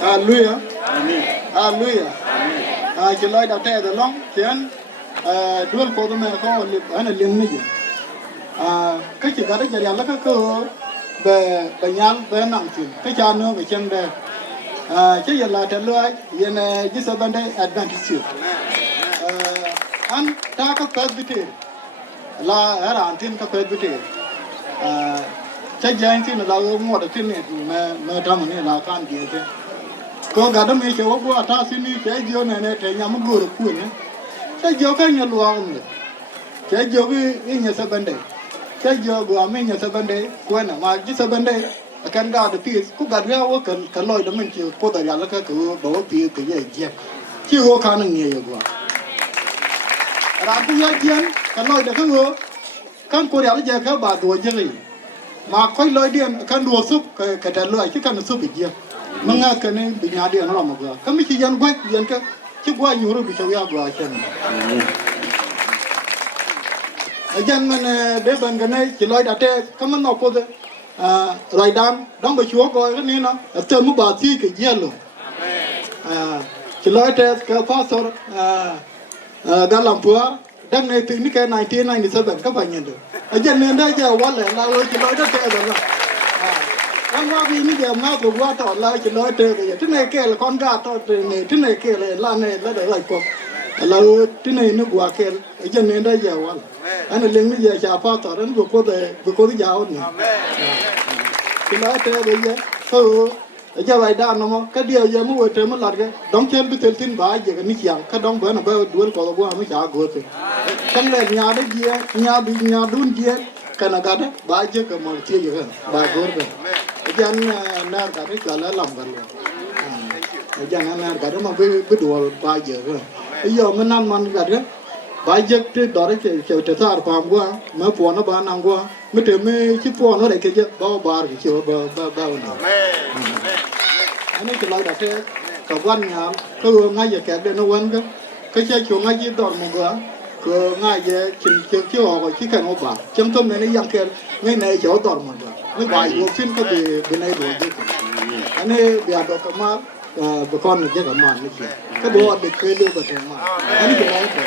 Hallelujah. Hallelujah. Chỉ lời đạo thế rồi long khiến đuôi cổ tụi mình có anh là liền này. Cái chuyện đó giờ là cái cơ về nhà về nặng chuyện cái cha nữa về chân đây. Chứ giờ là thế lưỡi hiện chỉ số bên đây advantage. Anh ta có phép bị thiệt là ở anh tin có phép bị thiệt. Chắc chắn thì là mua được tin này mà trong này là can gì chứ. Có cả đám mấy cháu qua ta xin đi cái giờ này thấy nhà mất guru cuốn nhé. Cái giờ cái nhà luang này. Cái giờ cái nhà sao bên đây. Cái giờ của mình nhà sao bên đây quên mà chỉ sao bên đây kan ga được thì cũng gạt ra cái lối đó mình chịu có thể là cái bảo thì cái gì chỉ có khả năng nhiều quá. Ra cũng vậy cái lối đó kan có ra là cái bà đùa gì mà coi lối điện kan đùa súp cái trái lối chứ kan súp gì mà nghe cái này bị nhà điện nó làm cái cái mấy cái quay cái chứ quay nhiều rồi bị cháu ya qua chân. Dân mình để bên cái này chỉ lối đặt thế cái mình nó có rồi đam đóng bị chúa coi cái này nó từ mức bà thi cái gì luôn. Chỉ lối thế cái pastor đã làm phước đang này từ cái 1997 các bạn nhận được. Dân mình đây giờ quá là chỉ lối đó thế rồi. Anh qua vì giờ mà tôi qua tỏ lại chỉ lối thế cái thế này kia là con gà tao này thế này kia là này là để lại cuộc là thế này nó qua kia dân mình đây giờ quá anh là liên bây giờ chào phá tỏ đến vừa có cái giáo này thì nói thế bây giờ giờ vậy đàn nó cái điều giờ mới về mới làm cái đóng chân bị tiền tin bài giờ cái ní chẳng cái đóng bữa nào bây giờ đuổi có qua mới trả gửi thì cái này nhà đấy gì nhà bị nhà đun gì cái nào cái đấy bài giờ cái món chia gì hết bài gửi rồi giờ anh nãy cái đấy cả là làm cái luôn giờ anh cái đó mà bị đuổi bài giờ rồi bây giờ mình ăn món cái đấy bài giờ thì đó đấy chịu chịu thà farm qua mà phò nó bán ăn qua mới từ mới chip phò nó để cái gì bao bar cái chịu bao này anh ấy chỉ nói là thế cả quan nhà cái ngay giờ kẹt đây nó quên cái xe chuồng ngay chỉ toàn một cái ngay giờ chừng chiều họ chỉ cần một bát chấm tôm này nó giang kẹt ngay này chỗ toàn một cái nó bài một xin cái bên này rồi anh ấy bây giờ cái mà bà con này cái mà cái đồ được cái lưu cái mà anh ấy chỉ nói thế